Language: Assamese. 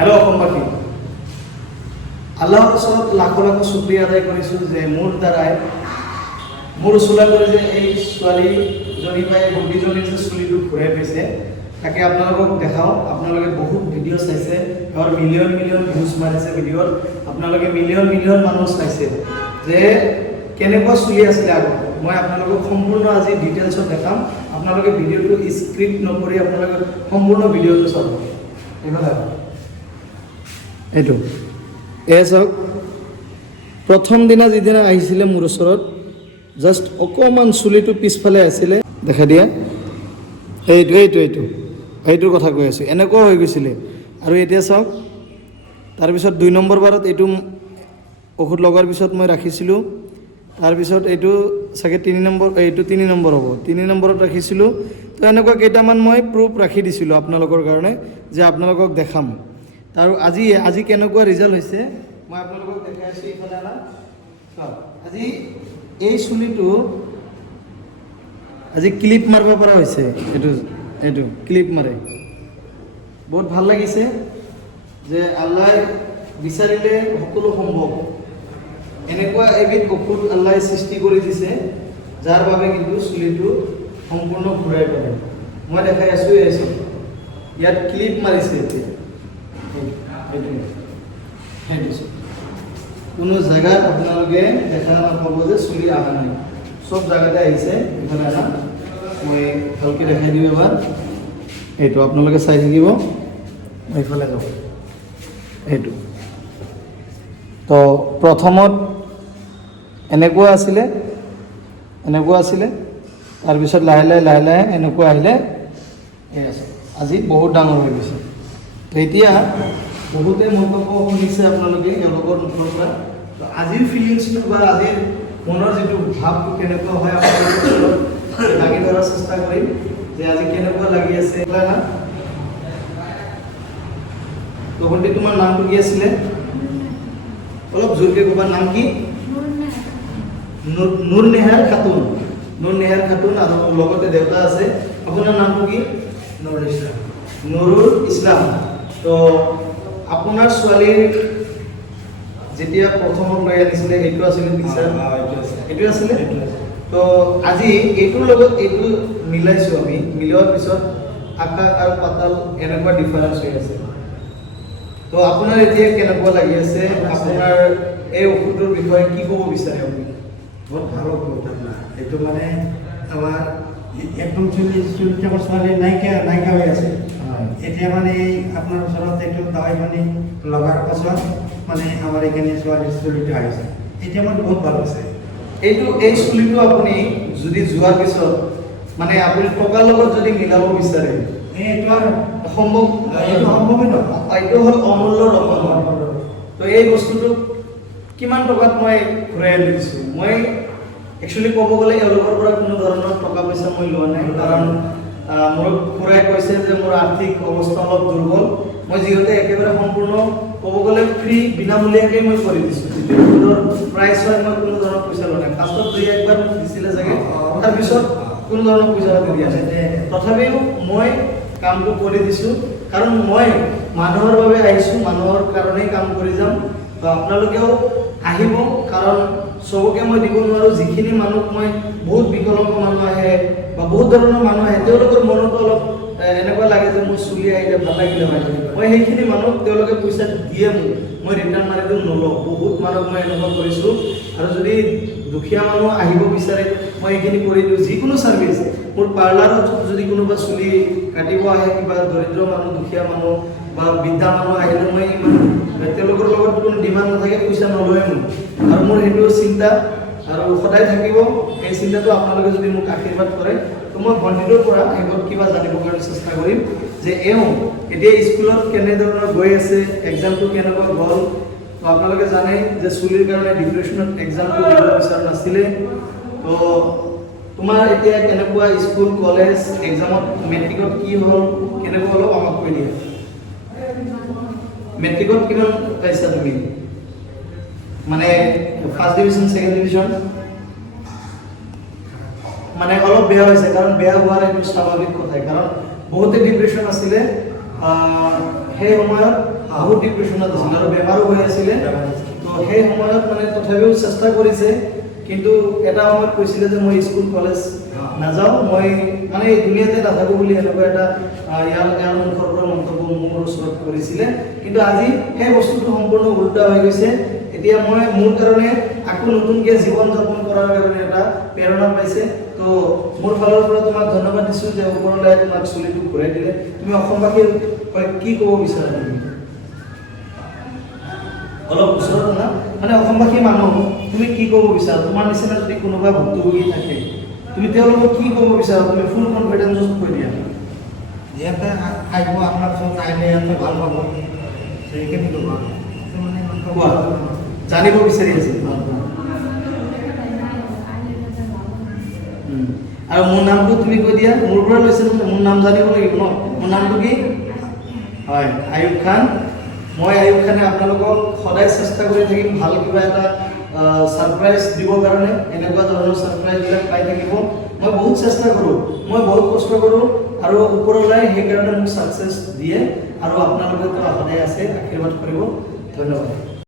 হেল্ল' অসমবাসী, আল্লাহৰ ওচৰত লাখো লাখো শুক্ৰিয়া আদায় কৰিছোঁ যে মোৰ দ্বাৰাই মোৰ ওচৰা কৰি যে এই ছোৱালীজনী বা এই ভণ্টিজনীৰ যে চুলিটো ঘূৰাই পাইছে তাকে আপোনালোকক দেখাওঁ। আপোনালোকে বহুত ভিডিঅ' চাইছে, ধৰ মিলিয়ন মিলিয়ন ভিউজ মাৰিছে ভিডিঅ'ত, আপোনালোকে মিলিয়ন মিলিয়ন মানুহ চাইছে যে কেনেকুৱা চুলি আছিলে আগত। মই আপোনালোকক সম্পূৰ্ণ আজি ডিটেইলছত দেখাম। আপোনালোকে ভিডিঅ'টো স্ক্ৰিপ্ট নকৰি আপোনালোকে সম্পূৰ্ণ ভিডিঅ'টো চাব। এইফালে এইটো চাওক, প্ৰথম দিনা যিদিনা আহিছিলে মোৰ ওচৰত জাষ্ট অকণমান চুলিটো পিছফালে আছিলে, দেখা দিয়া এইটোৰ কথা কৈ আছোঁ। এনেকুৱা হৈ গৈছিলে। আৰু এতিয়া চাওক, তাৰপিছত 2 নম্বৰ বাৰত এইটো ঔষধ লগাৰ পিছত মই ৰাখিছিলোঁ। তাৰপিছত এইটো চাগে 3 নম্বৰ, এইটো 3 নম্বৰ হ'ব, 3 নম্বৰত ৰাখিছিলোঁ। তো এনেকুৱা কেইটামান মই প্ৰুফ ৰাখি দিছিলোঁ আপোনালোকৰ কাৰণে যে আপোনালোকক দেখাম। আৰু আজি কেনেকুৱা ৰিজাল্ট হৈছে মই আপোনালোকক দেখাই আছোঁ। এইফালে আনা চাওক, আজি এই চুলিটো আজি ক্লিপ মাৰিব পৰা হৈছে। এইটো ক্লিপ মাৰে, বহুত ভাল লাগিছে যে আল্লাহ বিচাৰিলে সকলো সম্ভৱ। এনেকুৱা এবিধ ঔষধ আল্লাহ সৃষ্টি কৰি দিছে যাৰ বাবে কিন্তু চুলিটো সম্পূৰ্ণ ঘূৰাই পালে। মই দেখাই আছোঁ ইয়াত ক্লিপ মাৰিছে। এতিয়া কোনো জেগাত আপোনালোকে দেখা নাপাব যে চুলি অহা নাই, চব জেগাতে আহিছে। এইফালে আনা, মই ভালকৈ দেখাই দিওঁ এবাৰ। এইটো আপোনালোকে চাই থাকিব, এইফালে যাওক। এইটো তো প্ৰথমত এনেকুৱা আছিলে, তাৰপিছত লাহে লাহে এনেকুৱা আহিলে। এই আছে, আজি বহুত ডাঙৰ হৈ গৈছে। তো এতিয়া বহুতে মন্তব্য শুনিছে আপোনালোকে এওঁলোকৰ মুখৰ পৰা। তো আজিৰ ফিলিংছটো বা আজিৰ মনৰ যিটো ভাৱটো কেনেকুৱা হয় আপোনালোকৰ দাঙি ধৰাৰ চেষ্টা কৰিম যে আজি কেনেকুৱা লাগি আছে। তো ভণ্টি, তোমাৰ নামটো কি আছিলে? অলপ জোৰকৈ ক'বা, নাম কি? নুৰ নেহাৰ খাতুন। আৰু লগতে দেউতা আছে। আপোনাৰ নামটো কি? নুৰুল ইছলাম। তো আপোনাৰ ছোৱালীৰ যেতিয়া প্ৰথমত লৈ আনিছিলে এইটো আছিলে পিকচাৰ, এইটো আছিলে। তো আজি এইটোৰ লগত এইটো মিলাইছোঁ আমি, মিলোৱাৰ পিছত আকাশ আৰু পাতাল এনেকুৱা ডিফাৰেঞ্চ হৈ আছে। তো আপোনাৰ এতিয়া কেনেকুৱা লাগি আছে? আপোনাৰ এই ঔষধটোৰ বিষয়ে কি ক'ব বিচাৰে আপুনি? বহুত ভাল ঔষধ আপোনাৰ এইটো। মানে আমাৰ একদম চুলিটাকৰ ছোৱালী নাইকিয়া হৈ আছে। এতিয়া মানে এই আপোনাৰ ওচৰত এইটো দাৱাই পানী লগাৰ পাছত মানে আমাৰ এইখিনি ছোৱালীৰ চুলিটো আহিছে। এতিয়া মানে বহুত ভাল হৈছে। এই চুলিটো আপুনি যদি যোৱাৰ পিছত মানে আপুনি টকাৰ লগত যদি মিলাব বিচাৰে, এইটো আৰু সম্ভৱ, এইটো সম্ভৱেই নহয়। এইটো হ'ল অমূল্য ৰত্ন। তো এই বস্তুটো কিমান টকাত মই ঘূৰাই আনি দিছোঁ? মই একচুৱেলি ক'ব গ'লে এওঁলোকৰ পৰা কোনো ধৰণৰ টকা পইচা মই লোৱা নাই। কাৰণ মোৰ খুৰাই কৈছে যে মোৰ আৰ্থিক অৱস্থা অলপ দুৰ্বল। মই যিহেতু একেবাৰে সম্পূৰ্ণ ক'ব গ'লে ফ্ৰী, বিনামূলীয়াকৈ মই কৰি দিছোঁ। যিটো ঔষধৰ প্ৰাইচ হয় মই কোনো ধৰণৰ পইচা লোৱা নাই। ফাৰ্ষ্টত 2-1 বাৰ মোক দিছিলে চাগে, তাৰপিছত কোনো ধৰণৰ পইচা পাতি দিয়া নাই। তথাপিও মই কামটো কৰি দিছোঁ, কাৰণ মই মানুহৰ বাবে আহিছোঁ, মানুহৰ কাৰণেই কাম কৰি যাম। তো আপোনালোকেও আহিব, কাৰণ চবকে মই দিব নোৱাৰোঁ। যিখিনি মানুহক মই, বহুত বিকলাংগ মানুহ আহে বা বহুত ধৰণৰ মানুহ আহে, তেওঁলোকৰ মনতো অলপ এনেকুৱা লাগে যে মোৰ চুলি আহিলে ভাল লাগিলে হয়। মই সেইখিনি মানুহক তেওঁলোকে পইচা দিয়ে মোক, মই ৰিটাৰ্ণ মাৰি দিওঁ, নলওঁ। বহুত মানুহক মই এনেকুৱা কৰিছোঁ। আৰু যদি দুখীয়া মানুহ আহিব বিচাৰে মই এইখিনি কৰি দিওঁ। যিকোনো ছাৰ্ভিচ, মোৰ পাৰ্লাৰত যদি কোনোবা চুলি কাটিব আহে, কিবা দৰিদ্ৰ মানুহ, দুখীয়া মানুহ বা বৃদ্ধা মানুহ আহিলে মই ইমান তেওঁলোকৰ লগত কোনো ডিমাণ্ড নাথাকে, পইচা নলয় মোৰ। আৰু মোৰ সেইটো চিন্তা আৰু সদায় থাকিব। এই চিন্তাটো আপোনালোকে যদি মোক আশীৰ্বাদ কৰে, তো মই ভণ্টিটোৰ পৰা শেষত কিবা জানিবৰ কাৰণে চেষ্টা কৰিম যে এওঁ এতিয়া স্কুলত কেনেধৰণৰ গৈ আছে, এক্সামটো কেনেকুৱা গ'ল। তো আপোনালোকে জানে যে চুলিৰ কাৰণে ডিপ্ৰেশ্যনত এক্সামটো দিব বিচৰা নাছিলে। তো তোমাৰ এতিয়া কেনেকুৱা স্কুল, কলেজ, এক্সামত মেট্ৰিকত কি হ'ল, কেনেকুৱা অলপ আমাক কৈ দিয়া। মেট্ৰিকত কিমান পাইছা তুমি? মানে ফাৰ্ষ্ট ডিভিজন, ছেকেণ্ড ডিভিজন? মানে অলপ বেয়া হৈছে, কাৰণ বেয়া হোৱাৰ এইটো স্বাভাৱিক কথাই। কাৰণ বহুতে ডিপ্ৰেশ্যন আছিলে সেই সময়ত। বহুত ডিপ্ৰেশ্যনত আছিল আৰু বেমাৰো হৈ আছিলে তো সেই সময়ত মানে তথাপিও চেষ্টা কৰিছে কিন্তু এটা সময়ত কৈছিলে যে মই স্কুল কলেজ নাযাওঁ মই মানে এই দুনিয়াতে নাথাকোঁ বুলি এনেকুৱা এটা ইয়াৰ মুখৰ পৰা মন্তব্য মোৰ ওচৰত কৰিছিলে কিন্তু আজি সেই বস্তুটো সম্পূৰ্ণ উল্টা হৈ গৈছে এতিয়া মই মোৰ কাৰণে আকৌ নতুনকৈ জীৱন যাপন কৰাৰ কাৰণে এটা প্ৰেৰণা পাইছে তো মোৰ ফালৰ পৰা তোমাক ধন্যবাদ দিছোঁ যে ওপৰলৈ তোমাক চুলিটো ঘূৰাই দিলে তুমি অসমবাসীৰ কি ক'ব বিচাৰা তুমি অলপ ওচৰত না মানে অসমবাসী মানুহ তুমি কি ক'ব বিচাৰা তোমাৰ নিচিনা যদি কোনোবা ভুক্তভোগী থাকে তুমি তেওঁলোকক কি ক'ব বিচাৰা তুমি ফুল কনফিডেঞ্চত কৈ দিয়া ইয়াতে আহিব আপোনাৰ ওচৰত আহিলে ইয়াতে ভাল পাব সেইখিনি কোৱা জানিব বিচাৰি আছিল আৰু মোৰ নামটো তুমি কৈ দিয়া মোৰ পৰা লৈছে মোৰ নাম জানিব লাগিব ন মোৰ নামটো কি হয় আয়ুব খান মই আয়ুব খানে আপোনালোকক সদায় চেষ্টা কৰি থাকিম ভাল কিবা এটা ছাৰপ্ৰাইজ দিবৰ কাৰণে এনেকুৱা ধৰণৰ ছাৰপ্ৰাইজবিলাক পাই থাকিব মই বহুত চেষ্টা কৰোঁ মই বহুত কষ্ট কৰোঁ আৰু ওপৰলৈ সেইকাৰণে মোক ছাকচেছ দিয়ে আৰু আপোনালোকেতো সদায় আছে আশীৰ্বাদ কৰিব ধন্যবাদ